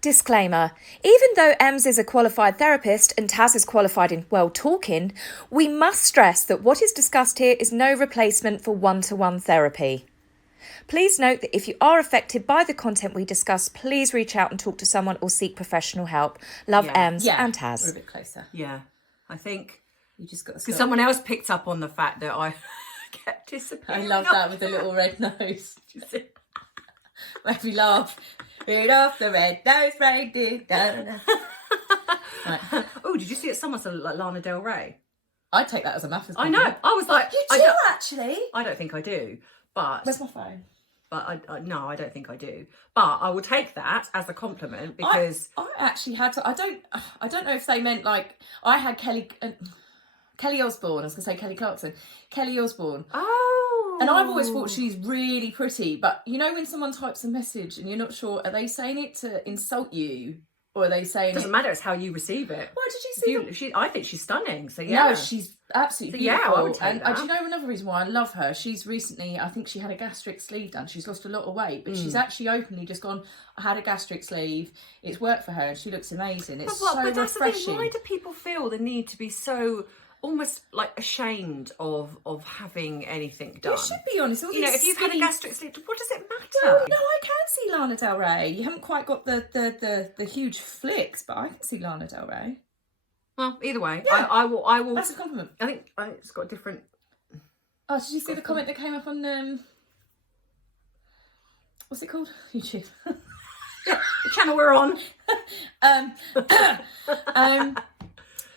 Disclaimer. Even though Emz is a qualified therapist and Taz is qualified in well-talking, we must stress that what is discussed here is no replacement for one-to-one therapy. Please note that if you are affected by the content we discuss, please reach out and talk to someone or seek professional help. Love, Emz and Taz. We're a bit closer. Yeah, I think You just got to because someone else picked up on the fact that I kept disappearing. I love that with the little red nose. Make me laugh. Read off the red nose, right? Right. Oh, did you see it? Someone said like Lana Del Rey. I take that as a massive I compliment. know. I was like, You I do don't, actually. I don't think I do, but Where's my phone? but no, I don't think I do. But I will take that as a compliment because I actually had to. I don't know if they meant like I had Kelly Osbourne. I was gonna say Kelly Clarkson. Kelly Osbourne. oh, And I've always thought she's really pretty, but you know when someone types a message and you're not sure, are they saying it to insult you or are they saying it doesn't matter. It's how you receive it. Why did you see I think she's stunning. So yeah, No, she's absolutely So, yeah, beautiful. I would take And that. do you know another reason why I love her? She's recently, I think she had a gastric sleeve done. She's lost a lot of weight, but she's actually openly just gone, I had a gastric sleeve. It's worked for her and she looks amazing. It's so but that's refreshing. the thing. Why do people feel the need to be so almost like ashamed of having anything done? You should be honest. All You know, these if you've had a skinny- gastric sleeve, what does it Well, matter? no, I can see Lana Del Rey. You haven't quite got the huge flicks, but I can see Lana Del Rey. Well, either way, Yeah. I will. That's a compliment. I think it's got a different. Oh, did you see the comment that came up on what's it called? YouTube. The channel we're on.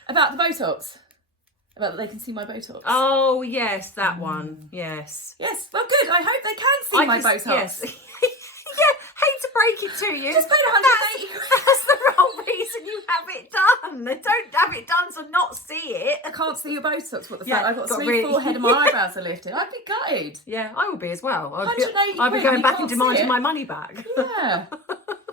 About the Botox. About that they can see my Botox. Oh yes, that one. Yes. Yes, well good. I hope they can see my Botox. Yes. Yeah, hate to break it to you. Just paid 180. That's the whole reason you have it done. They don't have it done to not see it. I can't see your Botox. What the Yeah, fuck? I've got got smooth really- forehead and my eyebrows are lifted. I'd be gutted. Yeah, I will be as well. I'll 180 be quid going and back you and can't see demanding it. my money back. Yeah.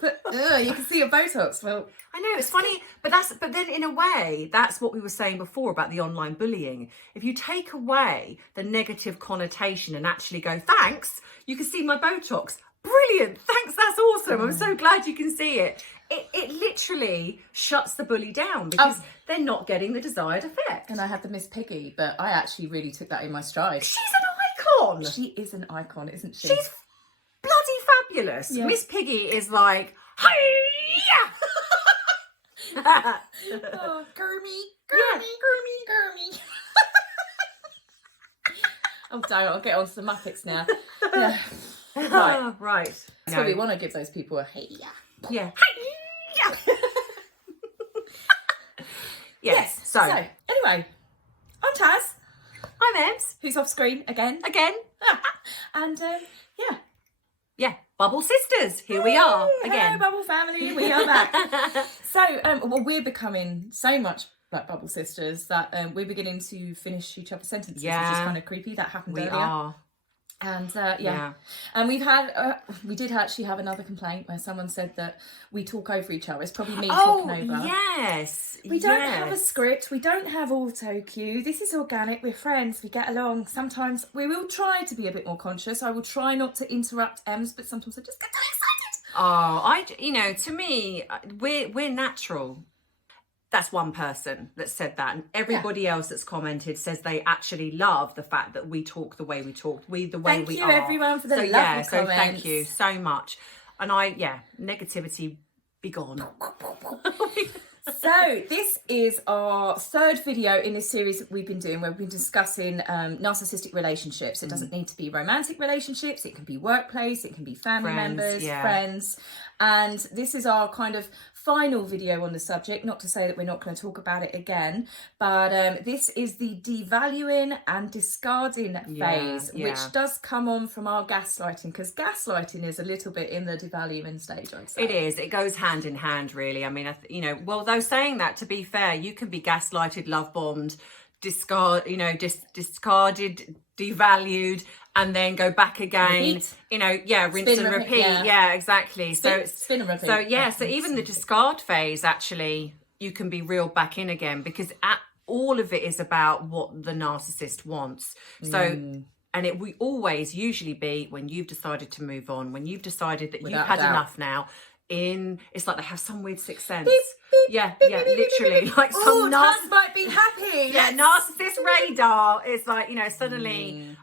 But you can see your Botox. Well, I know, it's funny, but then in a way, that's what we were saying before about the online bullying. If you take away the negative connotation and actually go, thanks, you can see my Botox. Brilliant, thanks, that's awesome. I'm so glad you can see it. It literally shuts the bully down because they're not getting the desired effect. and I had the Miss Piggy, but I actually really took that in my stride. She's an icon. She is an icon, isn't she? She's bloody fabulous. Yeah. Miss Piggy is like, hi-ya! Oh, Gurmy. Yeah. Oh, damn it, I'll get on to the Muppets now. Yeah. Right. Right. That's what we want to give those people a hey. Yeah. Yes. So, anyway, I'm Taz, I'm Emz. who's off screen again. Again. And yeah. Yeah. Bubble Sisters. Here we are again. Hello, Bubble family. We are back. So, well, we're becoming so much like Bubble Sisters that we're beginning to finish each other's sentences, which is Yeah. kind of creepy. That happened We earlier. are. And and we did actually have another complaint where someone said that we talk over each other. It's probably me talking over. Yes. We don't have a script. We don't have auto cue. This is organic. We're friends. We get along. Sometimes we will try to be a bit more conscious. I will try not to interrupt Emz, but sometimes I just get too excited. Oh, to me, we're natural. That's one person that said that, and everybody else that's commented says they actually love the fact that we talk the way we talk, the way Thank we you, are. everyone, for the lovely so comments. thank you so much. And negativity be gone. So this is our third video in this series that we've been doing where we've been discussing narcissistic relationships. It doesn't need to be romantic relationships. It can be workplace. It can be family members, friends. And this is our kind of final video on the subject. Not to say that we're not going to talk about it again, but this is the devaluing and discarding phase, which does come on from our gaslighting, because gaslighting is a little bit in the devaluing stage, I'd say. It is. It goes hand in hand, really. I mean, though saying that, to be fair, you can be gaslighted, love bombed, discarded, devalued, and then go back again. Repeat. Rinse and repeat. Yeah, exactly. Spin and repeat. So even the discard phase, actually, you can be reeled back in again, because all of it is about what the narcissist wants. So. And it will always usually be when you've decided to move on, when you've decided that you've had enough now. it's like they have some weird sixth sense. Beep, beep, yeah, beep, yeah, beep, beep, literally, beep, beep. like some Taz might be happy. yeah, narcissist radar is like, you know, suddenly,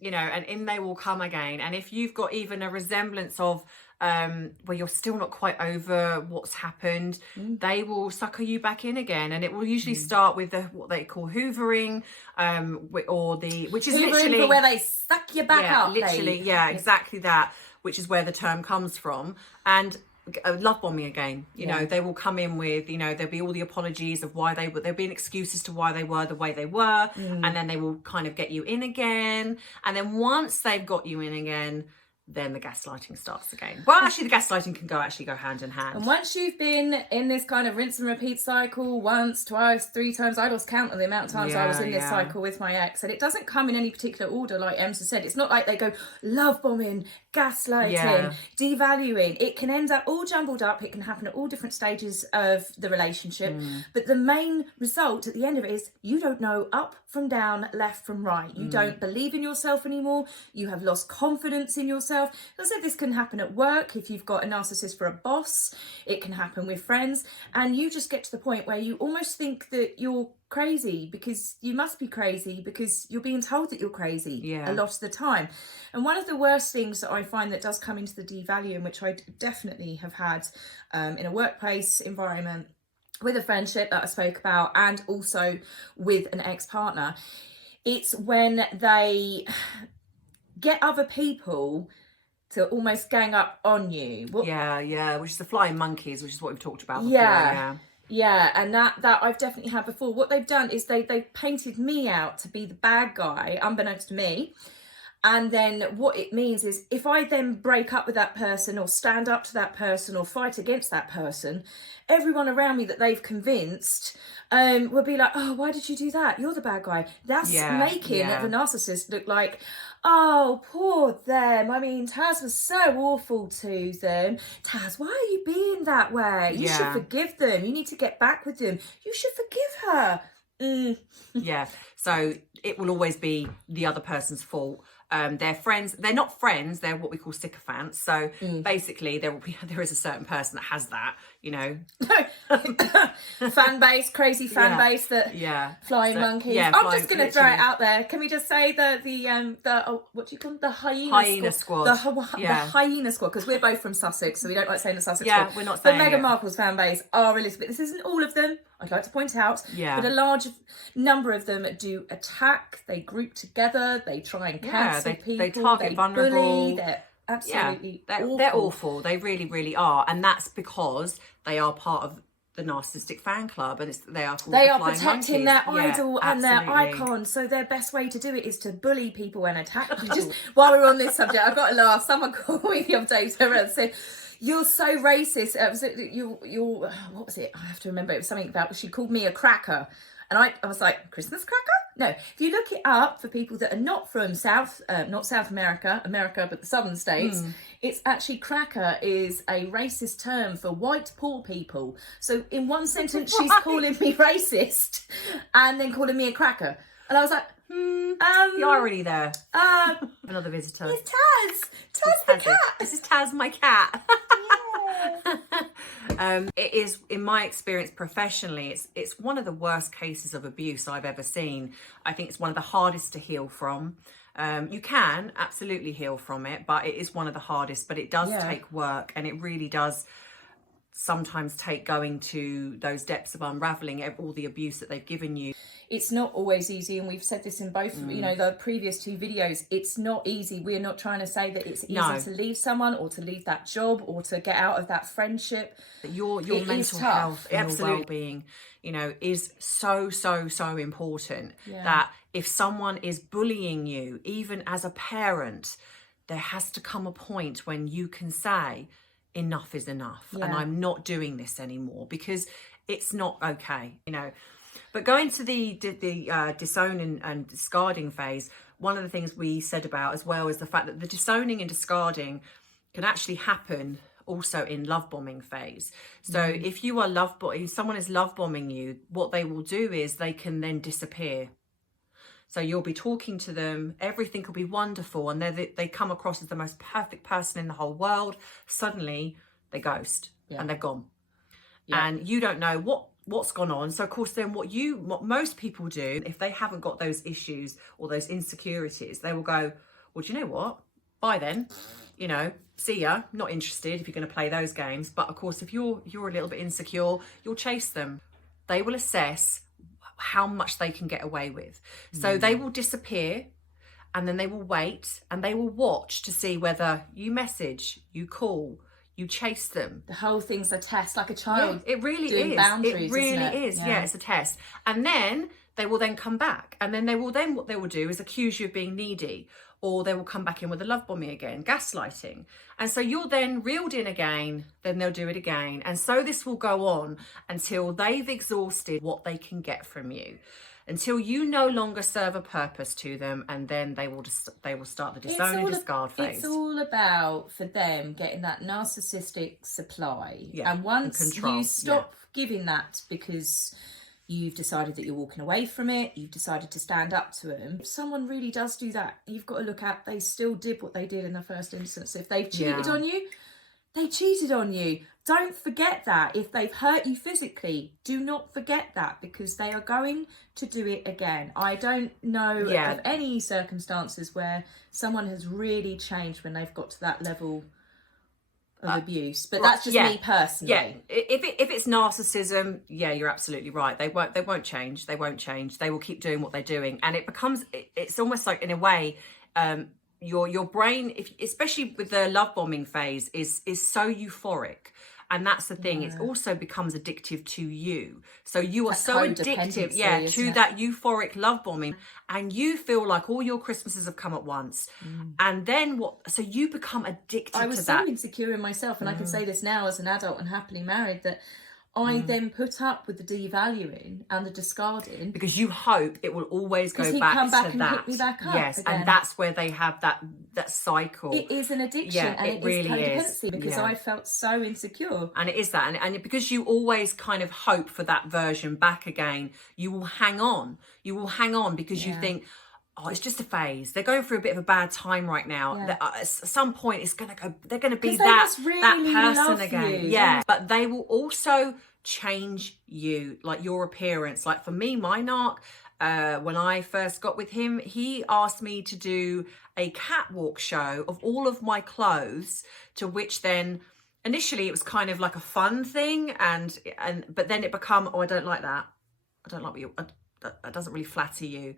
you know, and in they will come again. And if you've got even a resemblance of where you're still not quite over what's happened, they will sucker you back in again. And it will usually start with what they call hoovering, or which is Hoovering literally for where they suck you back up. literally, exactly that, which is where the term comes from. And love bombing again, you know, they will come in with, you know, there'll be all the apologies of why there'll be an excuse as to why they were the way they were, and then they will kind of get you in again, and then once they've got you in again, then the gaslighting starts again. Well, actually the gaslighting can go hand in hand. And once you've been in this kind of rinse and repeat cycle once, twice, 3 times, I lost count of the amount of times I was in this cycle with my ex, and it doesn't come in any particular order, like Emz has said. It's not like they go love bombing, gaslighting, devaluing. It can end up all jumbled up. It can happen at all different stages of the relationship. But the main result at the end of it is you don't know up from down, left from right. You don't believe in yourself anymore. You have lost confidence in yourself. As I said, this can happen at work if you've got a narcissist for a boss. It can happen with friends, and you just get to the point where you almost think that you're crazy, because you must be crazy because you're being told that you're crazy a lot of the time. And one of the worst things that I find that does come into the devaluing, which I definitely have had in a workplace environment, with a friendship that I spoke about, and also with an ex-partner, it's when they get other people to almost gang up on you. Which is the flying monkeys, which is what we've talked about before. Yeah, and that I've definitely had before. What they've done is they painted me out to be the bad guy, unbeknownst to me. And then what it means is if I then break up with that person, or stand up to that person, or fight against that person, everyone around me that they've convinced will be like, oh, why did you do that? You're the bad guy. That's making the narcissist look like, oh, poor them. I mean, Taz was so awful to them. Taz, why are you being that way? You should forgive them. You need to get back with them. You should forgive her. So it will always be the other person's fault. They're friends. They're not friends. They're what we call sycophants. So basically, there is a certain person that has that, you know, fan base, crazy fan base that flying monkeys. I'm just going to throw it out there. Can we just say what do you call them? The hyena squad. The hyena squad, because we're both from Sussex, so we don't like saying the Sussex squad. We're not saying But Meghan Markle's fan base are Elizabeth. This isn't all of them, I'd like to point out, but a large number of them do attack. They group together. They try and cancel people. They target vulnerable. Bully, they're absolutely awful. They're awful. They really, really are, and that's because they are part of the narcissistic fan club, and they are protecting their idol and their icon. So their best way to do it is to bully people and attack people. Just while we're on this subject, I've got to laugh. Someone called me the other day and said, "You're so racist." You're what was it? I have to remember. It was something about, she called me a cracker. And I was like, Christmas cracker? No. If you look it up for people that are not from not South America, but the southern states, it's actually, cracker is a racist term for white poor people. So in one sentence, she's calling me racist and then calling me a cracker. And I was like, the irony there. Another visitor. It's Taz. Taz the cat. This is Taz, my cat. It is, in my experience professionally, it's one of the worst cases of abuse I've ever seen. I think it's one of the hardest to heal from. You can absolutely heal from it, but it is one of the hardest. But it does take work, and it really does sometimes take going to those depths of unraveling all the abuse that they've given you. It's not always easy, and we've said this in both, you know, the previous 2 videos. It's not easy. We're not trying to say that it's easy to leave someone, or to leave that job, or to get out of that friendship. Your mental health, your well-being, you know, is so important. That if someone is bullying you, even as a parent, there has to come a point when you can say, enough is enough, and I'm not doing this anymore, because it's not okay, you know. But going to the disowning and discarding phase, one of the things we said about as well is the fact that the disowning and discarding can actually happen also in love bombing phase. So if you are if someone is love bombing you, what they will do is they can then disappear. So you'll be talking to them, everything will be wonderful, and they come across as the most perfect person in the whole world. Suddenly they ghost, Yeah. and they're gone. Yeah. And you don't know what's gone on. So of course then what most people do, if they haven't got those issues or those insecurities, they will go, well, do you know what? Bye then. You know, see ya. Not interested if you're going to play those games. But of course, if you're a little bit insecure, you'll chase them. They will assess how much they can get away with. So they will disappear, and then they will wait, and they will watch to see whether you message, you call, you chase them. The whole thing's a test, like a child. Yeah, it really doing is. Boundaries, it really isn't it? is. Yeah, it's a test. And then they will then come back, and then what they will do is accuse you of being needy, or they will come back in with a love bombing again, gaslighting. And so you're then reeled in again, then they'll do it again. And so this will go on until they've exhausted what they can get from you, until you no longer serve a purpose to them, and then they will start the disown and discard phase. It's all about, for them, getting that narcissistic supply. Yeah, and once and control, you stop giving that because you've decided that you're walking away from it, you've decided to stand up to them. If someone really does do that, you've got to look at, they still did what they did in the first instance. If they've cheated on you, they cheated on you. Don't forget that. If they've hurt you physically, do not forget that, because they are going to do it again. I don't know of any circumstances where someone has really changed when they've got to that level of abuse, but that's just me personally. Yeah, if it's narcissism, yeah, you're absolutely right. They won't change. They won't change. They will keep doing what they're doing, and it's almost like, in a way, your brain, especially with the love bombing phase, is so euphoric. And that's the thing, it also becomes addictive to you. So you are so addictive, to that euphoric love bombing, and you feel like all your Christmases have come at once. And then so you become addicted to that. I was so insecure in myself, and I can say this now as an adult and happily married, that I then put up with the devaluing and the discarding, because you hope it will always go back come back to and that. pick me back up yes, again. and that's where they have that cycle. It is an addiction, and it really is codependency, because Yeah. I felt so insecure. And it is that, and because you always kind of hope for that version back again, you will hang on. You will hang on because you think, oh, it's just a phase. They're going through a bit of a bad time right now. Yeah. At some point, it's gonna go. They're gonna be They that must really person love again. you. Yeah, but they will also change you, like your appearance. Like for me, my narc, when I first got with him, he asked me to do a catwalk show of all of my clothes, to which then initially it was kind of like a fun thing, but then it become, oh, I don't like that. I don't like what you. That doesn't really flatter you.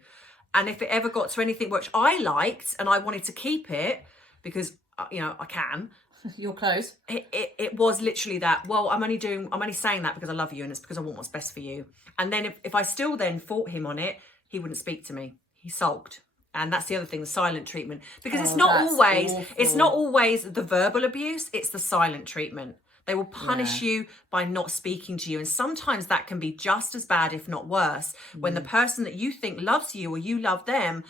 And if it ever got to anything which I liked and I wanted to keep it because I can. Your clothes. It was literally that. Well, I'm only saying that because I love you, and it's because I want what's best for you. And then if I still then fought him on it, he wouldn't speak to me. He sulked. And that's the other thing, the silent treatment, because it's not always the verbal abuse. It's the silent treatment. They will punish you by not speaking to you. And sometimes that can be just as bad, if not worse, when the person that you think loves you or you love them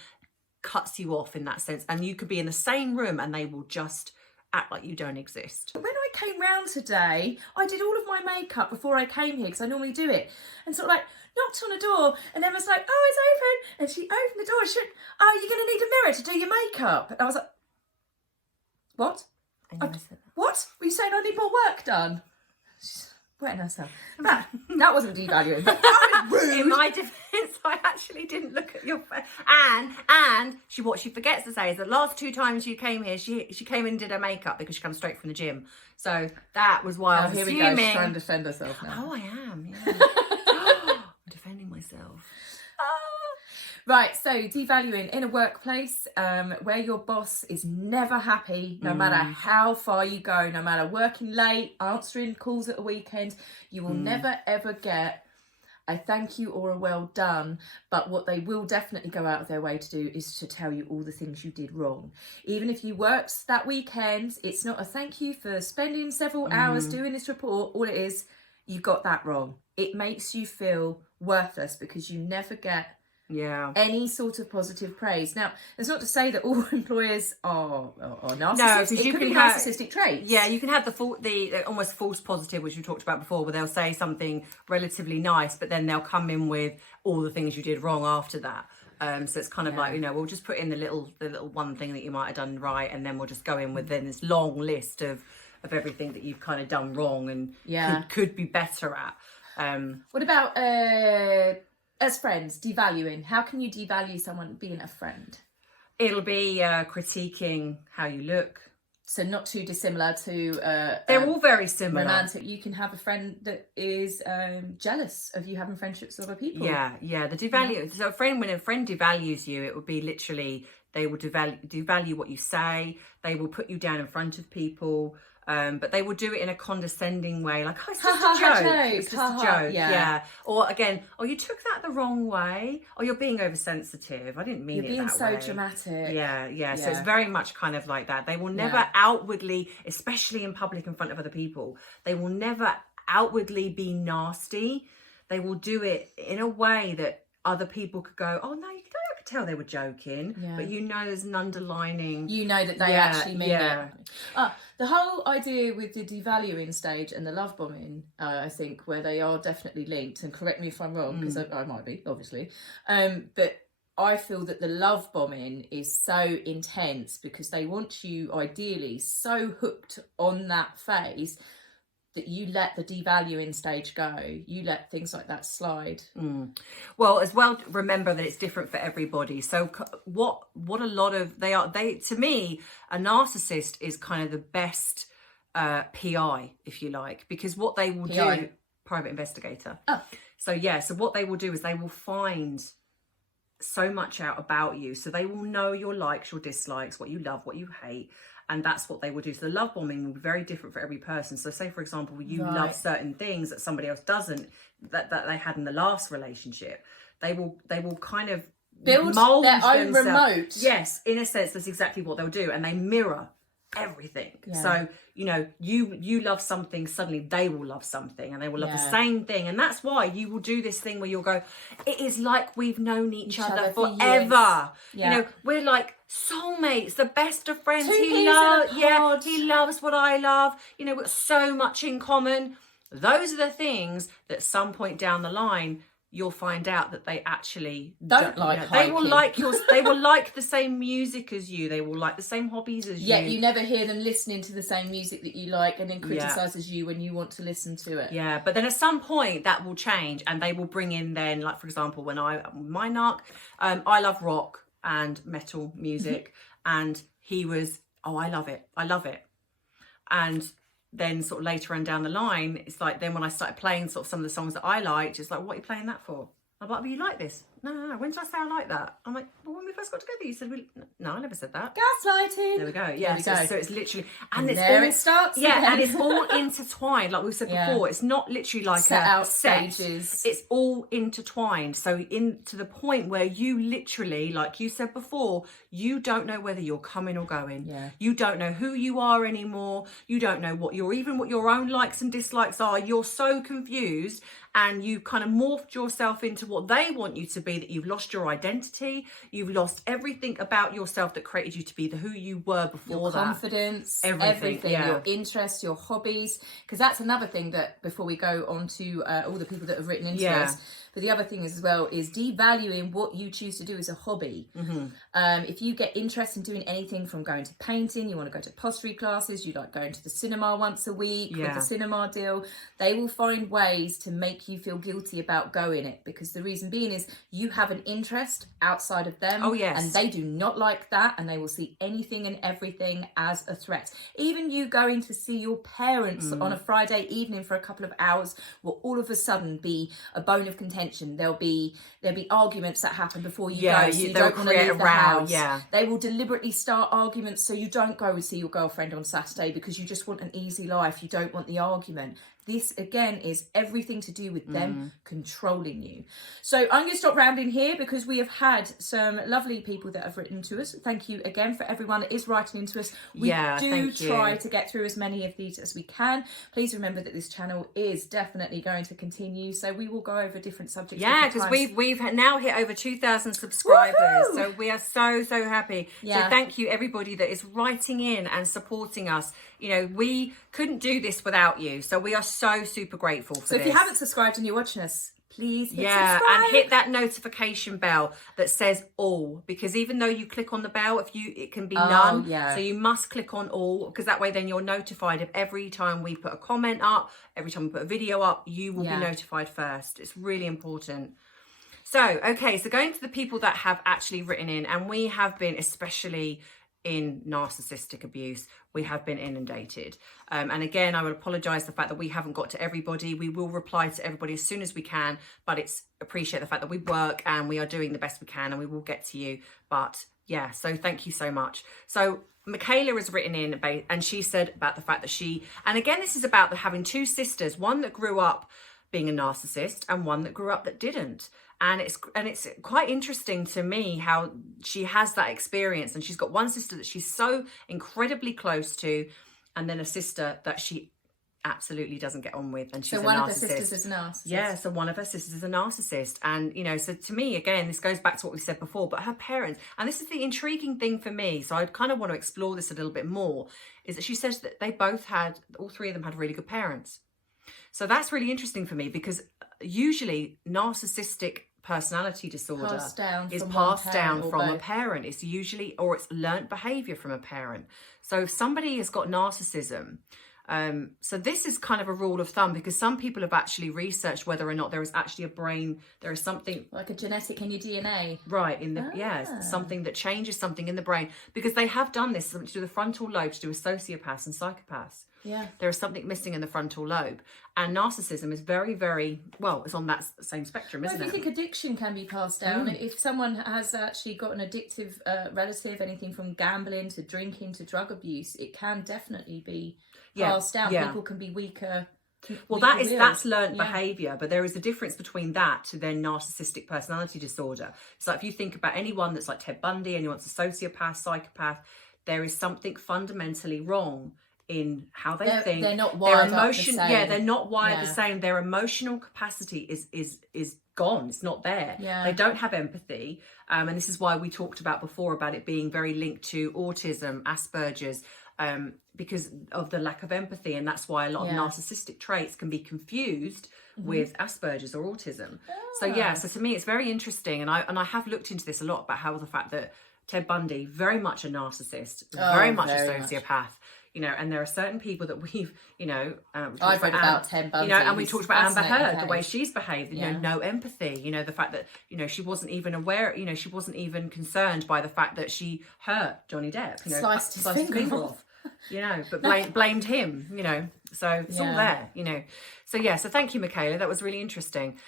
cuts you off in that sense. And you could be in the same room and they will just act like you don't exist. When I came round today, I did all of my makeup before I came here, because I normally do it. And sort of like knocked on a door, and Emma's like, oh, it's open. And she opened the door and she went, oh, you're going to need a mirror to do your makeup. And I was like, what? What? Were you saying I need more work done? She's wetting herself. That wasn't devaluing. That was rude. In my defence, I actually didn't look at your face. And what she forgets to say is the last 2 times you came here, she came in and did her makeup because she comes straight from the gym. So that was why I was assuming. Here we go. She's trying to defend herself now. Oh, I am. Yeah. I'm defending myself. Right, so devaluing in a workplace where your boss is never happy, no matter how far you go, no matter working late, answering calls at the weekend, you will never ever get a thank you or a well done. But what they will definitely go out of their way to do is to tell you all the things you did wrong. Even if you worked that weekend, it's not a thank you for spending several hours doing this report. All it is, you got that wrong. It makes you feel worthless because you never get any sort of positive praise. Now, it's not to say that all employers are narcissists. No, because it could be narcissistic traits. Yeah, you can have the almost false positive, which we talked about before, where they'll say something relatively nice, but then they'll come in with all the things you did wrong after that. So it's kind of like, we'll just put in the little one thing that you might have done right, and then we'll just go in with then this long list of of everything that you've kind of done wrong and could be better at. What about as friends, devaluing? How can you devalue someone being a friend? It'll be critiquing how you look. So not too dissimilar to... they're all very similar. Romantic. You can have a friend that is jealous of you having friendships with other people. Yeah. The devalue. So when a friend devalues you, it would be literally, they will devalue what you say. They will put you down in front of people. But they will do it in a condescending way, like, oh, it's just a joke. It's just a joke. Yeah. Or again, oh, you took that the wrong way. Oh, you're being oversensitive. I didn't mean it that way. You're being so dramatic. Yeah. So it's very much kind of like that. They will never outwardly, especially in public in front of other people, they will never outwardly be nasty. They will do it in a way that other people could go, oh, no, I could tell they were joking, but there's an underlining, that they actually mean it. The whole idea with the devaluing stage and the love bombing, I think, where they are definitely linked, and correct me if I'm wrong, because I might be, obviously, but I feel that the love bombing is so intense because they want you ideally so hooked on that phase that you let the devaluing stage go. You let things like that slide. Well, as well, remember that it's different for everybody. So what a lot of to me, a narcissist is kind of the best PI, if you like, because what they will do, private investigator. So what they will do is they will find so much out about you. So they will know your likes, your dislikes, what you love, what you hate. And that's what they will do. So the love bombing will be very different for every person. So say, for example, you love certain things that somebody else doesn't, that they had in the last relationship. They will kind of build mold their own remote. Yes, in a sense, that's exactly what they'll do. And they mirror everything. So, you love something, suddenly they will love something, and they will love the same thing. And that's why you will do this thing where you'll go, it is like we've known each other forever. We're like soulmates, the best of friends. He loves what I love. We've got so much in common. Those are the things that at some point down the line you'll find out that they actually don't like. They will like they will like the same music as you. They will like the same hobbies as you. Yet you never hear them listening to the same music that you like, and then criticises you when you want to listen to it. Yeah, but then at some point that will change, and they will bring in then, like for example, when my narc, I love rock and metal music, and he was, oh, I love it, and then sort of later on down the line, it's like then when I started playing sort of some of the songs that I liked, it's like, what are you playing that for? I'm like, well, you like this? No. When did I say I like that? I'm like, well, when we first got together, you said, no, I never said that. Gaslighting. There we go. Yeah. So it's literally, and it's there all, it starts. Yeah, again. and it's all intertwined, like we said before. It's not literally like set out set. stages. It's all intertwined. So to the point where you literally, like you said before, you don't know whether you're coming or going. Yeah. You don't know who you are anymore. You don't know what your own likes and dislikes are. You're so confused. And you kind of morphed yourself into what they want you to be, that you've lost your identity. You've lost everything about yourself that created you to be who you were before your that. Confidence, everything, your interests, your hobbies. Because that's another thing that, before we go on to all the people that have written into us, but the other thing is as well is devaluing what you choose to do as a hobby. If you get interest in doing anything from going to painting, you want to go to pottery classes, you like going to the cinema once a week with the cinema deal, they will find ways to make you feel guilty about going it, because the reason being is you have an interest outside of them. And they do not like that, and they will see anything and everything as a threat. Even you going to see your parents on a Friday evening for a couple of hours will all of a sudden be a bone of contention. There'll be arguments that happen before you go, so you don't want to leave the house. They will deliberately start arguments so you don't go and see your girlfriend on Saturday because you just want an easy life. You don't want the argument. This, again, is everything to do with them controlling you. So I'm going to stop rounding here because we have had some lovely people that have written to us. Thank you again for everyone that is writing into us. We do try to get through as many of these as we can. Please remember that this channel is definitely going to continue. So we will go over different subjects. Yeah, because we've now hit over 2,000 subscribers. Woohoo! So we are so happy. So thank you everybody that is writing in and supporting us. We couldn't do this without you. So we are so super grateful for this. So if you haven't subscribed and you're watching us, please hit subscribe. subscribe. And hit that notification bell that says all, because even though you click on the bell, it can be none. Yeah. So you must click on all, because that way then you're notified of every time we put a comment up, every time we put a video up, you will be notified first. It's really important. So, okay, so going to the people that have actually written in, and we have been, especially in narcissistic abuse, we have been inundated. And again, I would apologise the fact that we haven't got to everybody. We will reply to everybody as soon as we can, but it's appreciate the fact that we work and we are doing the best we can, and we will get to you. But yeah, so thank you so much. So Michaela has written in about, and she said about the fact that she, and again, this is about having two sisters, one that grew up being a narcissist and one that grew up that didn't. And it's quite interesting to me how she has that experience, and she's got one sister that she's so incredibly close to, and then a sister that she absolutely doesn't get on with, and she's a narcissist. So one of her sisters is a narcissist. Yeah, so one of her sisters is a narcissist. And, you know, so to me, again, this goes back to what we said before, but her parents, and this is the intriguing thing for me, so I kind of want to explore this a little bit more, is that she says that they both had, all three of them had really good parents. So that's really interesting for me, because usually narcissistic personality disorder is passed down from a parent. It's usually, or it's learnt behavior from a parent. So if somebody has got narcissism, so this is kind of a rule of thumb, because some people have actually researched whether or not there is actually a brain, there is something like a genetic in your DNA, right, in the yes, something that changes something in the brain, because they have done this, something to do with the frontal lobe, to do with sociopaths and psychopaths. Yeah, there is something missing in the frontal lobe, and narcissism is very, very well. It's on that same spectrum, isn't it? I think addiction can be passed down. If someone has actually got an addictive relative, anything from gambling to drinking to drug abuse, it can definitely be passed down. People can be weaker. Well, that's learned behavior, but there is a difference between that to then narcissistic personality disorder. So if you think about anyone that's like Ted Bundy, anyone's a sociopath, psychopath, there is something fundamentally wrong in how they think. They're not wired the same. Yeah, they're not wired the same. Their emotional capacity is gone. It's not there. Yeah. They don't have empathy. And this is why we talked about before about it being very linked to autism, Asperger's, because of the lack of empathy. And that's why a lot of narcissistic traits can be confused with Asperger's or autism. So so to me, it's very interesting. And I have looked into this a lot about how the fact that Ted Bundy, very much a narcissist, very much a sociopath. You know, and there are certain people that we've, you know, I've read about Ted Bundy, you know, and we talked about Amber Heard, the way she's behaved, you know, no empathy, you know, the fact that, you know, she wasn't even aware, you know, she wasn't even concerned by the fact that she hurt Johnny Depp, you know, sliced his finger off, you know, but blamed him, you know, so it's all there, you know. So so thank you, Michaela, that was really interesting.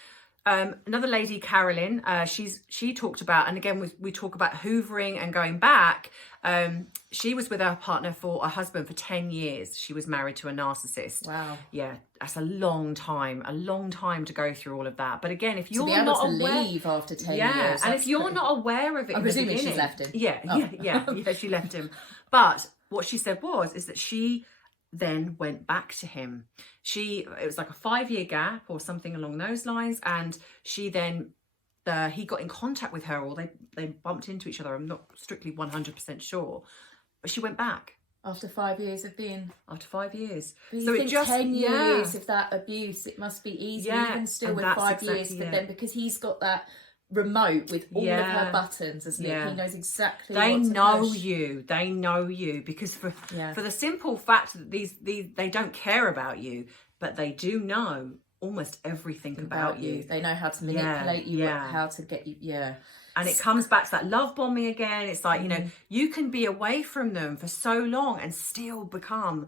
Another lady, Carolyn, she talked about, and again we talk about hoovering and going back. She was with her partner for a husband for 10 years. She was married to a narcissist. Wow. Yeah, that's a long time to go through all of that. But again, if you're to be able not to aware, leave after 10 years, years, and if you're not aware of it, I'm presuming she's left him. Yeah, she left him. But what she said is that she then went back to him. It was like a 5-year gap or something along those lines, and she then he got in contact with her, or they bumped into each other. I'm not strictly 100% sure, but she went back after 5 years of being. After 5 years, but so it just 10 years of that abuse. It must be easy, even still with 5 years. But then because he's got that remote with all of her buttons, isn't it? He knows exactly. They know push. you. They know you because for the simple fact that these they don't care about you, but they do know almost everything about you. They know how to manipulate you, how to get you. Yeah. And it comes back to that love bombing again. It's like, you know, you can be away from them for so long and still become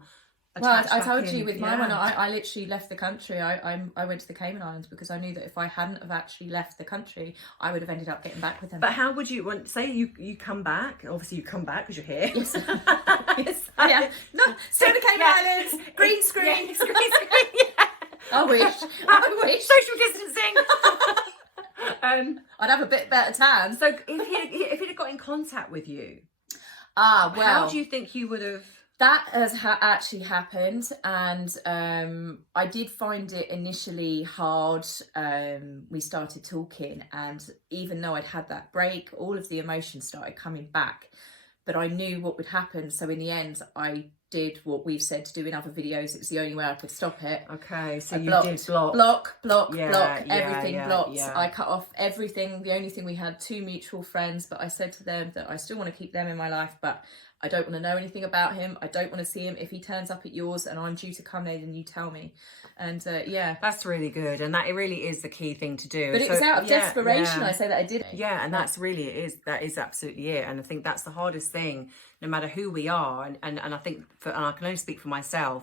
attached. Well, I told you with my one, I literally left the country. I went to the Cayman Islands because I knew that if I hadn't have actually left the country, I would have ended up getting back with him. But how would you, say you come back, obviously you come back because you're here. Yes. Yeah. No, still the Cayman Islands, green screen. Green screen, I wish. Social distancing. I'd have a bit better tan. So if he'd got in contact with you, how do you think you would have? That has actually happened, and I did find it initially hard. We started talking, and even though I'd had that break, all of the emotions started coming back, but I knew what would happen. So in the end, I did what we've said to do in other videos. It's the only way I could stop it. Okay, so I you blocked, did block. Block, Yeah, everything blocked. yeah. I cut off everything. The only thing, we had 2 mutual friends, but I said to them that I still want to keep them in my life, but I don't want to know anything about him. I don't want to see him. If he turns up at yours and I'm due to come there, then you tell me. And yeah. That's really good. And that it really is the key thing to do. But it was out of desperation, I say that I did it. Yeah, and that's really, that is absolutely it. And I think that's the hardest thing, no matter who we are. And I think, and I can only speak for myself,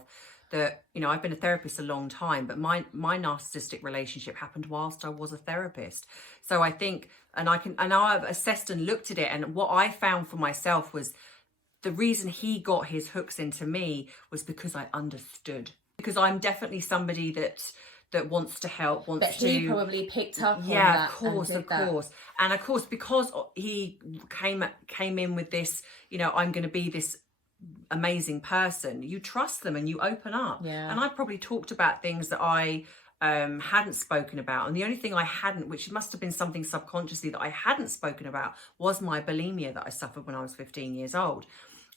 that, you know, I've been a therapist a long time, but my narcissistic relationship happened whilst I was a therapist. So I think, and now I've assessed and looked at it, and what I found for myself was the reason he got his hooks into me was because I understood. Because I'm definitely somebody that wants to help, but he probably picked up on yeah, that. And of course, because he came in with this, you know, I'm going to be this amazing person, you trust them and you open up. Yeah. And I probably talked about things that I hadn't spoken about, and the only thing I hadn't, which must have been something subconsciously that I hadn't spoken about, was my bulimia that I suffered when I was 15 years old.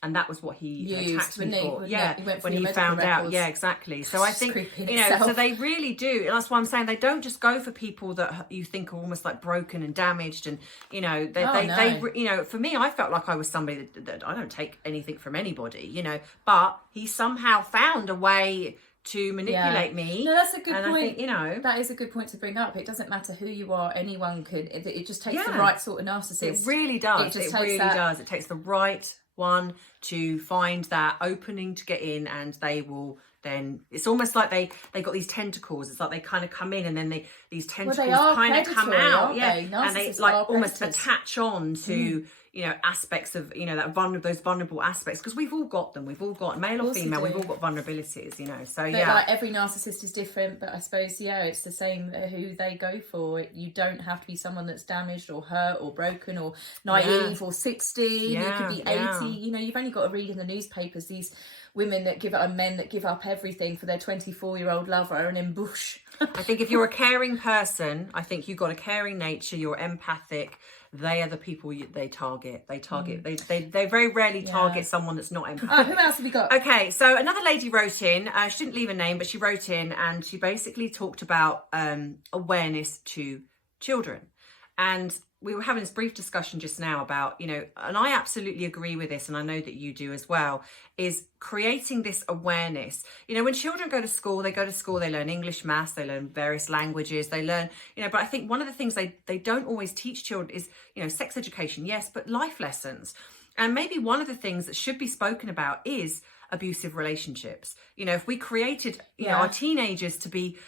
And that was what he attacked me for. Yeah, when he found out. Yeah, exactly. So I think, you know, so they really do. And that's why I'm saying they don't just go for people that you think are almost like broken and damaged. And, you know, they you know, for me, I felt like I was somebody that I don't take anything from anybody, you know, but he somehow found a way to manipulate me. No, that's a good point. I think, you know, that is a good point to bring up. It doesn't matter who you are, anyone could. It just takes the right sort of narcissist. It really does. It really does. It takes the right one to find that opening to get in, and they will then, it's almost like they got these tentacles. It's like they kind of come in, and then these tentacles kind of come out, and they like almost attach on to you know, aspects of, you know, that those vulnerable aspects, because we've all got them. We've all got, male or female, we've all got vulnerabilities, you know. So but like every narcissist is different, but I suppose it's the same who they go for. You don't have to be someone that's damaged or hurt or broken or naive or 60. You could be 80. You know, you've only got to read in the newspapers these women that give up, and men that give up everything for their 24-year-old lover and in bush. I think if you're a caring person, I think you've got a caring nature, you're empathic, they are the people they target. They very rarely target someone that's not empathic. Who else have we got? Okay, so another lady wrote in, she didn't leave a name, but she wrote in and she basically talked about awareness to children. And we were having this brief discussion just now about, you know, and I absolutely agree with this, and I know that you do as well, is creating this awareness. You know, when children go to school, they learn English, maths, they learn various languages, they learn, you know, but I think one of the things they don't always teach children is, you know, sex education, yes, but life lessons. And maybe one of the things that should be spoken about is abusive relationships. You know, if we created, you know, our teenagers to be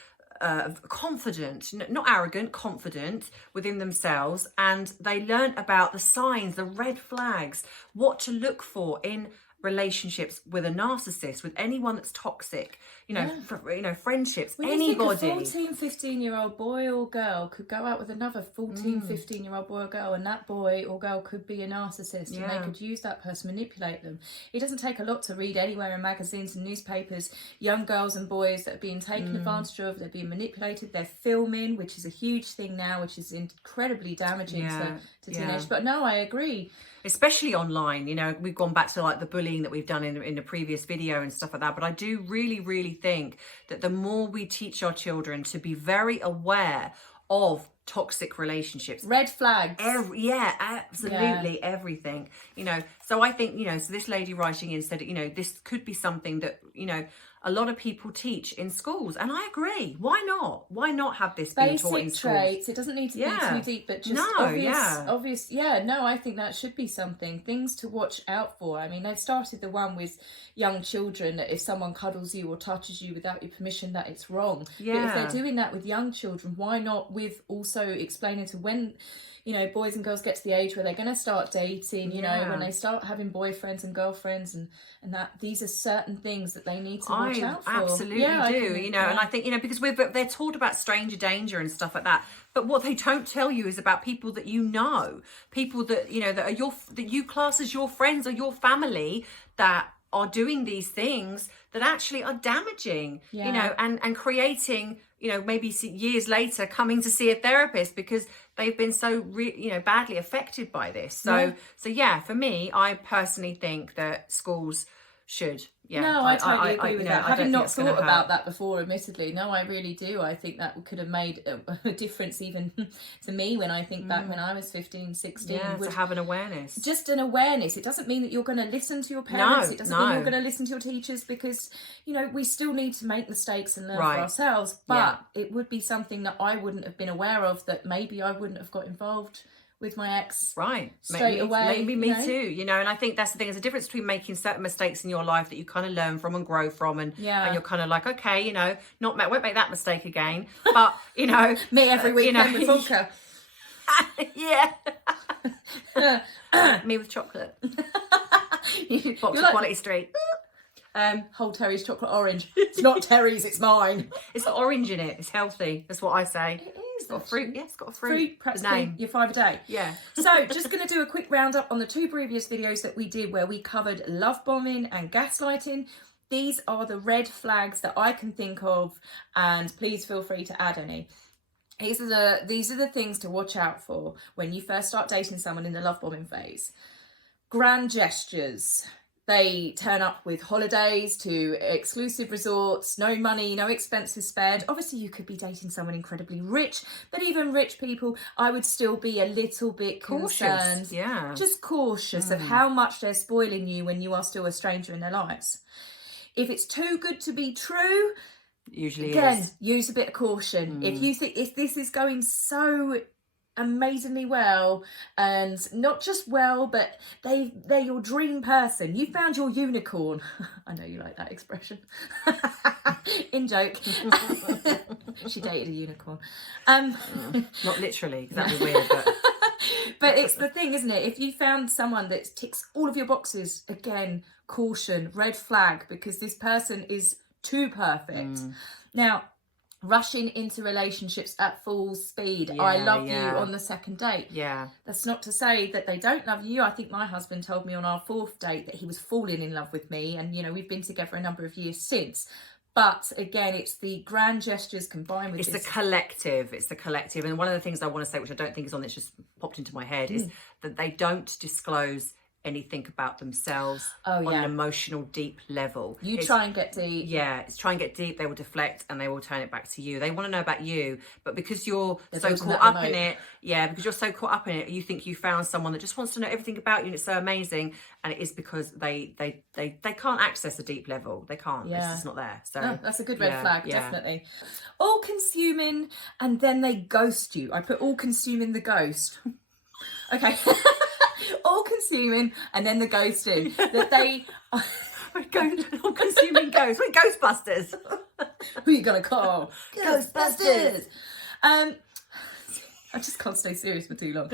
confident, not arrogant, confident within themselves, and they learn about the signs, the red flags, what to look for in relationships with a narcissist, with anyone that's toxic, you know, you know, friendships, when anybody. You think a 14, 15-year-old boy or girl could go out with another 14, 15-year-old boy or girl, and that boy or girl could be a narcissist, and they could use that person, manipulate them. It doesn't take a lot to read anywhere in magazines and newspapers, young girls and boys that are being taken advantage of, they're being manipulated, they're filming, which is a huge thing now, which is incredibly damaging to teenagers. But no, I agree. Especially online, you know, we've gone back to like the bullying that we've done in the previous video and stuff like that. But I do really think that the more we teach our children to be very aware of toxic relationships, red flags, absolutely everything, you know. So I think, you know, so this lady writing in said, you know, this could be something that, you know, a lot of people teach in schools, and I agree. Why not have this being taught in schools? Basic traits. It doesn't need to be too deep, but just obvious. No, I think that should be something. Things to watch out for. I mean, they've started the one with young children that if someone cuddles you or touches you without your permission, that it's wrong. But if they're doing that with young children, why not with also explaining to when, you know, boys and girls get to the age where they're going to start dating, you know, when they start having boyfriends and girlfriends, and that these are certain things that they need to watch out for. Absolutely do, you know, and I think, you know, because they're taught about stranger danger and stuff like that, but what they don't tell you is about people that you know, people that, you know, that you class as your friends or your family, that are doing these things that actually are damaging, you know, and creating, you know, maybe years later coming to see a therapist because they've been so, you know, badly affected by this. So, for me, I personally think that schools should. Yeah. No, I totally agree with that. Having not thought about about that before, admittedly, no, I really do. I think that could have made a difference even to me when I think back when I was 15, 16. Yeah, to have an awareness. Just an awareness. It doesn't mean that you're going to listen to your parents. No, it doesn't mean you're going to listen to your teachers, because, you know, we still need to make mistakes and learn for ourselves. But it would be something that I wouldn't have been aware of, that maybe I wouldn't have got involved with my ex straight away. Maybe me too, you know. And I think that's the thing, there's a difference between making certain mistakes in your life that you kind of learn from and grow from, and you're kind of like, okay, you know, won't make that mistake again, but you know, me every week, you know, with vodka. Me with chocolate. Box You're of like, Quality Street. Whole Terry's chocolate orange. It's not Terry's, it's mine. It's got orange in it. It's healthy. That's what I say. It is. It's got fruit. Yeah, it's got a fruit. Practically your 5 a day. Yeah. So just going to do a quick roundup on the 2 previous videos that we did, where we covered love bombing and gaslighting. These are the red flags that I can think of, and please feel free to add any. These are the things to watch out for when you first start dating someone in the love bombing phase. Grand gestures. They turn up with holidays to exclusive resorts, no money, no expenses spared. Obviously, you could be dating someone incredibly rich, but even rich people, I would still be a little bit concerned. Yeah. Just cautious of how much they're spoiling you when you are still a stranger in their lives. If it's too good to be true, usually again, is. use a bit of caution. If you think, if this is going so amazingly well, and not just well, but they're your dream person, you found your unicorn. I know you like that expression. In joke. She dated a unicorn. Not literally, because that'd be weird, but it's the thing, isn't it? If you found someone that ticks all of your boxes, again, caution, red flag, because this person is too perfect. Now, rushing into relationships at full speed. I love you on the second date. Yeah. That's not to say that they don't love you. I think my husband told me on our 4th date that he was falling in love with me, and, you know, we've been together a number of years since. But again, it's the grand gestures combined with It's the collective. And one of the things I want to say, which I don't think is on, it's just popped into my head, is that they don't disclose anything about themselves on an emotional deep level. Try and get deep. Yeah, it's try and get deep. They will deflect and they will turn it back to you. They want to know about you, but because you're so caught up in it, you think you found someone that just wants to know everything about you, and it's so amazing. And it is because they can't access a deep level. They can't. It's just not there. So no, that's a good red flag, definitely. All consuming, and then they ghost you. I put all consuming the ghost. Okay. All consuming, and then the ghosting. That they all consuming ghosts. We're Ghostbusters. Who are you gonna call? Ghostbusters. I just can't stay serious for too long.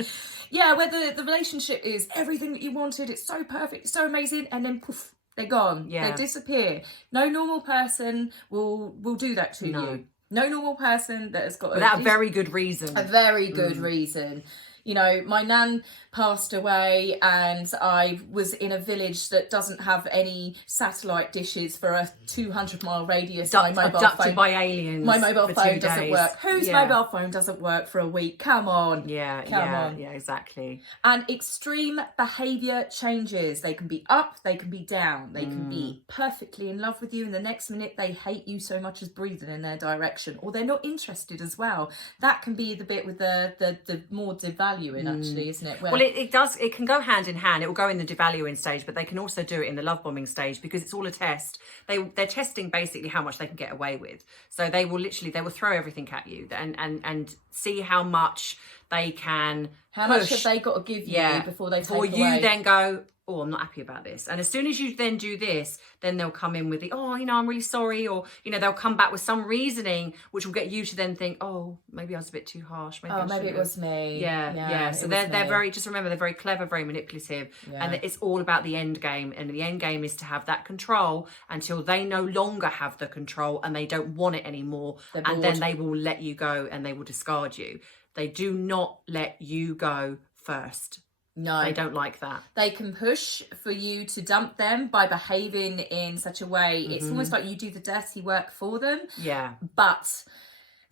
Yeah, where the relationship is everything that you wanted, it's so perfect, it's so amazing, and then poof, they're gone. They disappear. No normal person will do that to you. No normal person that has got without a very good reason. A very good reason. You know, my nan passed away, and I was in a village that doesn't have any satellite dishes for a 200-mile radius. Abducted by aliens. My mobile phone doesn't work. Whose mobile phone doesn't work for a week? Come on. Come on. Yeah, exactly. And extreme behaviour changes. They can be up, they can be down. They can be perfectly in love with you, and the next minute they hate you so much as breathing in their direction, or they're not interested as well. That can be the bit with the more devaluing, actually, isn't it? Well, it does. It can go hand in hand. It will go in the devaluing stage, but they can also do it in the love bombing stage, because it's all a test. They're testing basically how much they can get away with. So they will throw everything at you and see how much they can. How much have they got to give you before they take away? Before you then go, oh, I'm not happy about this. And as soon as you then do this, then they'll come in with the, oh, you know, I'm really sorry. Or, you know, they'll come back with some reasoning, which will get you to then think, oh, maybe I was a bit too harsh. Maybe it was me. Yeah. So they're very, just remember, they're very clever, very manipulative. Yeah. And it's all about the end game. And the end game is to have that control until they no longer have the control and they don't want it anymore. And then they will let you go and they will discard you. They do not let you go first. No. They don't like that. They can push for you to dump them by behaving in such a way. It's almost like you do the dirty work for them. Yeah. But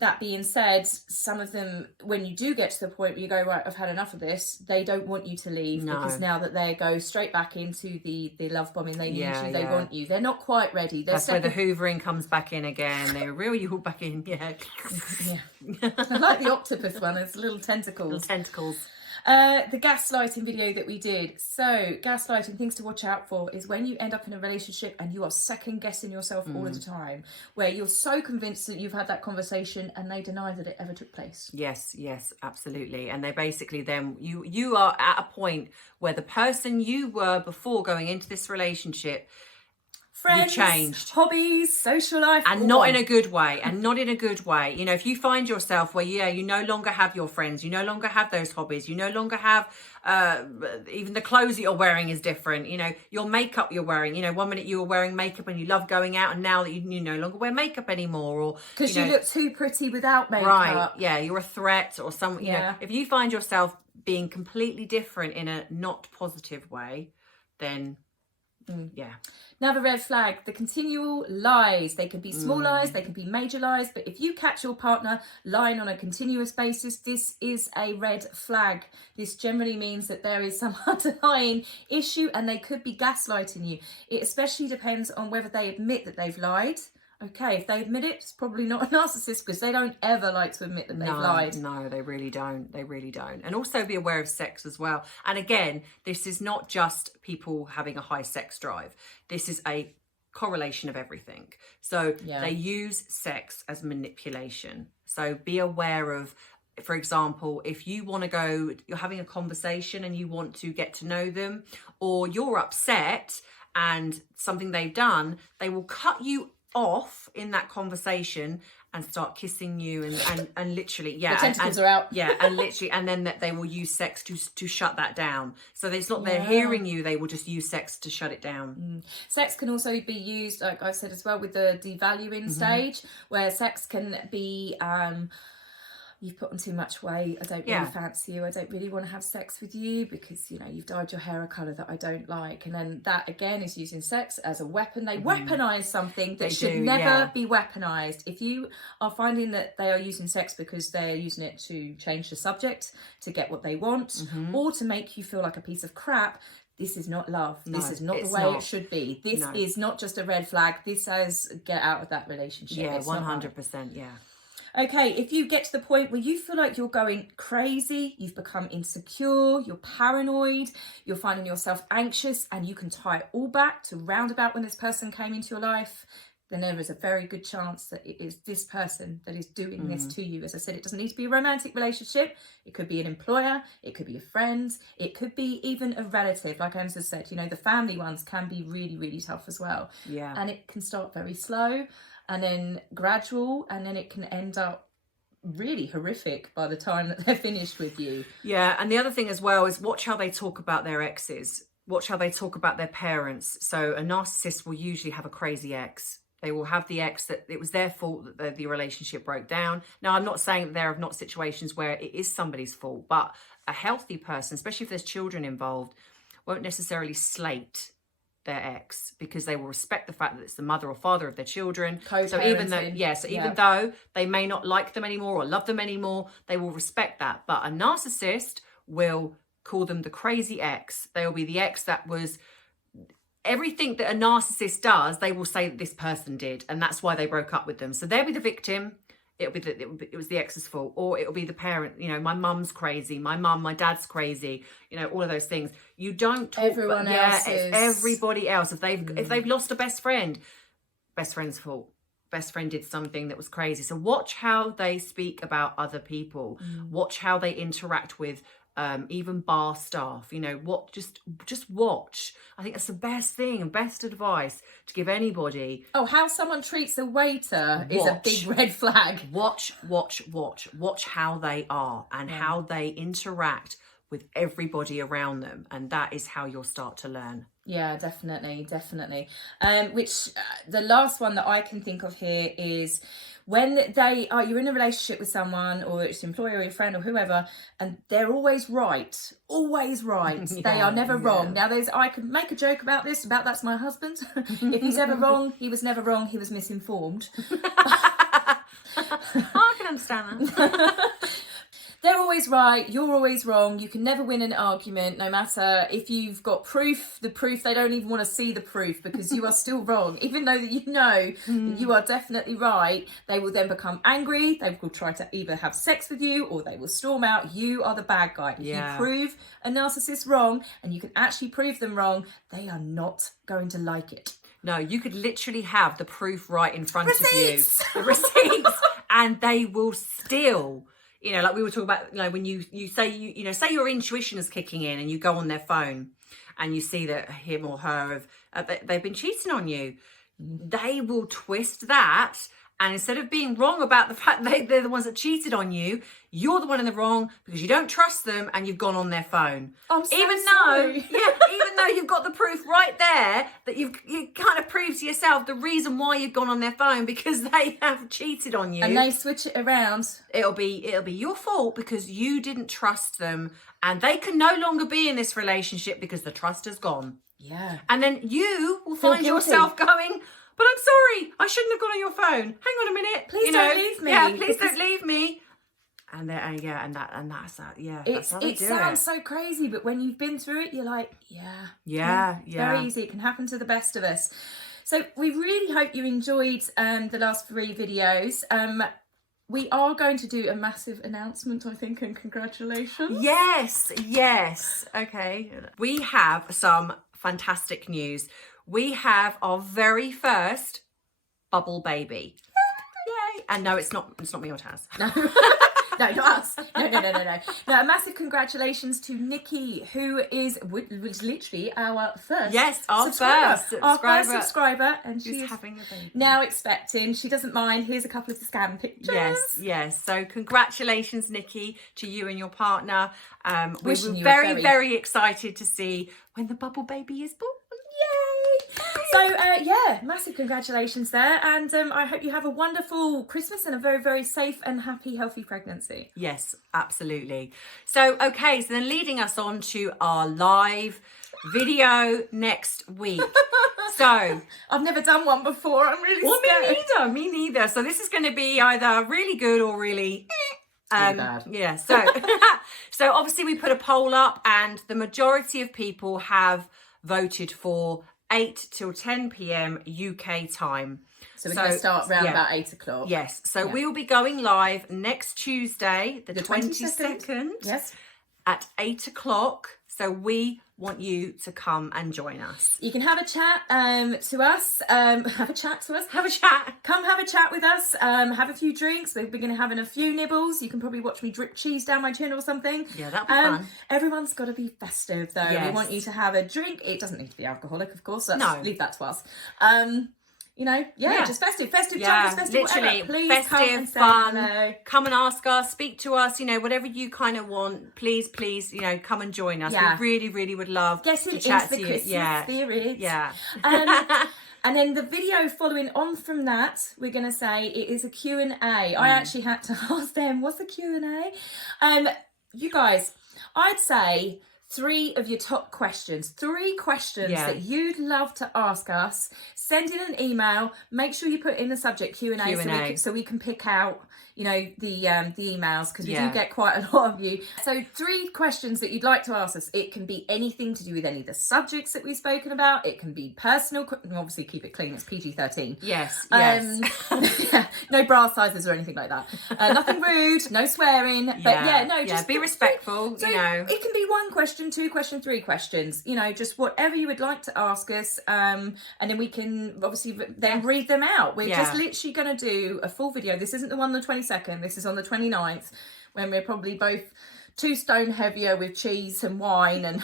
That being said, some of them, when you do get to the point where you go, right, I've had enough of this, they don't want you to leave, because now that they go straight back into the love bombing, they need you, they want you. They're not quite ready. That's where the hoovering comes back in again. They reel you all back in. Yeah. I like the octopus one. It's little tentacles. Little tentacles. The gaslighting video that we did. So gaslighting, things to watch out for is when you end up in a relationship and you are second guessing yourself all the time, where you're so convinced that you've had that conversation and they deny that it ever took place. Yes, absolutely. And they basically then, you are at a point where the person you were before going into this relationship, friends, you changed, hobbies, social life, and not in a good way. You know, if you find yourself where you no longer have your friends, you no longer have those hobbies, you no longer have even the clothes that you're wearing is different. You know, your makeup you're wearing, you know, one minute you were wearing makeup and you love going out, and now that you no longer wear makeup anymore, or because you look too pretty without makeup. Right, yeah, you're a threat or something. You know, if you find yourself being completely different in a not positive way, then Another red flag, the continual lies. They can be small lies, they can be major lies, but if you catch your partner lying on a continuous basis, this is a red flag. This generally means that there is some underlying issue and they could be gaslighting you. It especially depends on whether they admit that they've lied. Okay, if they admit it, it's probably not a narcissist, because they don't ever like to admit that they've lied. No, they really don't. They really don't. And also be aware of sex as well. And again, this is not just people having a high sex drive. This is a correlation of everything. So they use sex as manipulation. So be aware of, for example, if you want to go, you're having a conversation and you want to get to know them, or you're upset and something they've done, they will cut you off in that conversation and start kissing you and literally the tentacles are out, and literally, and then that they will use sex to shut that down. So it's not they're hearing you, they will just use sex to shut it down. Sex can also be used, like I said as well, with the devaluing stage, where sex can be you've put on too much weight, I don't really fancy you, I don't really want to have sex with you because, you know, you've dyed your hair a colour that I don't like. And then that, again, is using sex as a weapon. They weaponise something that should never be weaponised. If you are finding that they are using sex because they're using it to change the subject, to get what they want, or to make you feel like a piece of crap, this is not love. This is not the way it should be. This is not just a red flag. This says get out of that relationship. Yeah, 100%, yeah. Okay, if you get to the point where you feel like you're going crazy, you've become insecure, you're paranoid, you're finding yourself anxious, and you can tie it all back to roundabout when this person came into your life, then there is a very good chance that it is this person that is doing this to you. As I said, it doesn't need to be a romantic relationship. It could be an employer, it could be a friend, it could be even a relative. Like Emz has said, you know, the family ones can be really, really tough as well. Yeah. And it can start very slow, and then gradual, and then it can end up really horrific by the time that they're finished with you. Yeah, and the other thing as well is watch how they talk about their exes. Watch how they talk about their parents. So a narcissist will usually have a crazy ex. They will have the ex that it was their fault that the relationship broke down. Now, I'm not saying that there are not situations where it is somebody's fault, but a healthy person, especially if there's children involved, won't necessarily slate their ex, because they will respect the fact that it's the mother or father of their children. So even though they may not like them anymore or love them anymore, they will respect that. But a narcissist will call them the crazy ex. They will be the ex that was everything that a narcissist does. They will say that this person did, and that's why they broke up with them. So they'll be the victim. It was the ex's fault, or it'll be the parent. You know, my mum's crazy, my dad's crazy. You know, all of those things. You don't talk. Everyone else is. Everybody else. If they've lost a best friend's fault. Best friend did something that was crazy. So watch how they speak about other people. Watch how they interact with even bar staff. You know, just watch. I think that's the best thing and best advice to give anybody. Oh, how someone treats a waiter is a big red flag. Watch how they are and how they interact with everybody around them, and that is how you'll start to learn. Yeah, definitely. Which the last one that I can think of here is when you're in a relationship with someone, or it's your employer or your friend or whoever, and they're always right. They are never wrong. Now I could make a joke about that's my husband. If he's ever wrong, he was never wrong, he was misinformed. I can They're always right, you're always wrong. You can never win an argument, no matter if you've got proof, they don't even want to see the proof because you are still wrong. Even though that you know that you are definitely right, they will then become angry. They will try to either have sex with you or they will storm out. You are the bad guy. If you prove a narcissist wrong and you can actually prove them wrong, they are not going to like it. No, you could literally have the proof right in front of you. The receipts. And they will still... You know, like we were talking about, you know, when you say, you know, say your intuition is kicking in and you go on their phone and you see that him or her they've been cheating on you. They will twist that. And instead of being wrong about the fact they're the ones that cheated on you, you're the one in the wrong because you don't trust them and you've gone on their phone. I'm so even sorry. Even though you've got the proof right there that you kind of proved to yourself the reason why you've gone on their phone because they have cheated on you. And they switch it around. It'll be your fault because you didn't trust them and they can no longer be in this relationship because the trust has gone. Yeah. And then you will find yourself going, but I'm sorry, I shouldn't have gone on your phone. Hang on a minute. Please don't leave me. Yeah, please don't leave me. And that's that. Yeah, that's how they do it. Sounds so crazy, but when you've been through it, you're like, yeah. Very easy. It can happen to the best of us. So we really hope you enjoyed the last 3 videos. We are going to do a massive announcement, I think, and congratulations. Yes. Okay. We have some fantastic news. We have our very first bubble baby. Yay! And no, it's not me or Taz. No, not us. No. Now, a massive congratulations to Nikki, who was literally our first subscriber, and she's having a baby. Now expecting. She doesn't mind. Here's a couple of the scan pictures. Yes. So congratulations, Nikki, to you and your partner. We were very, very excited to see when the bubble baby is born. Yay! So, massive congratulations there. And I hope you have a wonderful Christmas and a very, very safe and happy, healthy pregnancy. Yes, absolutely. So, okay, so then leading us on to our live video next week. So I've never done one before. I'm really scared. Me neither. So this is going to be either really good or really... bad. Yeah, so obviously we put a poll up and the majority of people have voted for 8 till 10 p.m. UK time. So we're going to start around about 8 o'clock. Yes, so we will be going live next Tuesday, the 22nd. Yes. At 8 o'clock. So we want you to come and join us. You can have a chat to us. Have a chat. Come have a chat with us. Have a few drinks. We're going to have a few nibbles. You can probably watch me drip cheese down my chin or something. Yeah, that'll be fun. Everyone's got to be festive, though. Yes. We want you to have a drink. It doesn't need to be alcoholic, of course. No. Leave that to us. Just festive, jumpers, festive, literally, whatever. Please festive, come and say fun. hello. Come and ask us, speak to us, whatever you kind of want. Please, come and join us. Yeah. We really, really would love Getting to chat into the to Christmas you. spirit. Yeah. And then the video following on from that, we're going to say it is a Q&A. I actually had to ask them, what's a Q&A? You guys, I'd say 3 of your top questions, 3 questions that you'd love to ask us. Send in an email. Make sure you put in the subject Q&A. So we can pick out, the emails, because we do get quite a lot of you. So 3 questions that you'd like to ask us. It can be anything to do with any of the subjects that we've spoken about. It can be personal. Obviously, keep it clean. It's PG-13. Yes. No bra sizes or anything like that. Nothing rude. No swearing. But just be respectful. So it can be 1 question, 2 questions, 3 questions. Just whatever you would like to ask us, and then we can obviously then read them out. We're just literally going to do a full video. This isn't the one on the 22nd. This is on the 29th, when we're probably both 2 stone heavier with cheese and wine, and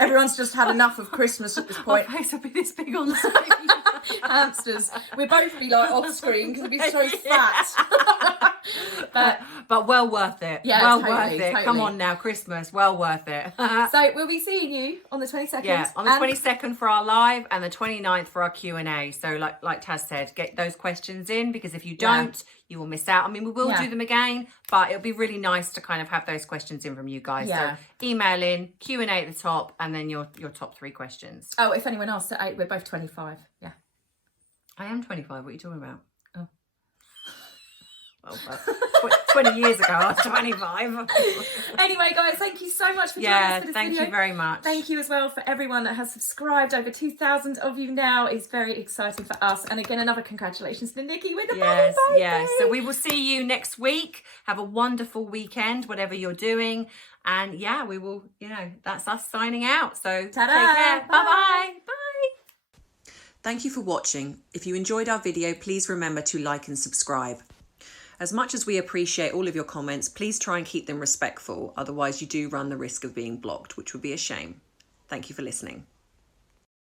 everyone's just had enough of Christmas at this point. My face will be this big on the screen. Hamsters. We'll both be like off screen because we'll be so fat. but well worth it. Yeah, well totally, worth it. Totally. Come on now, Christmas, well worth it. So we'll be seeing you on the 22nd. Yeah, on the 22nd for our live and the 29th for our Q&A. So like Taz said, get those questions in, because if you don't, you will miss out. I mean, we will do them again, but it'll be really nice to kind of have those questions in from you guys. So email in, Q&A at the top, and then your top 3 questions. Oh, if anyone else at 8, we're both 25. Yeah. I am 25. What are you talking about? 20 years ago, I was 25. Anyway, guys, thank you so much for joining us for this thank video. you very much. Thank you as well for everyone that has subscribed. Over 2,000 of you now. It's very exciting for us. And again, another congratulations to Nikki with the bubble birthday. Yes. So we will see you next week. Have a wonderful weekend, whatever you're doing. And yeah, we will, that's us signing out. So Ta-da. Take care. Bye. Bye-bye. Bye. Thank you for watching. If you enjoyed our video, please remember to like and subscribe. As much as we appreciate all of your comments, please try and keep them respectful. Otherwise, you do run the risk of being blocked, which would be a shame. Thank you for listening.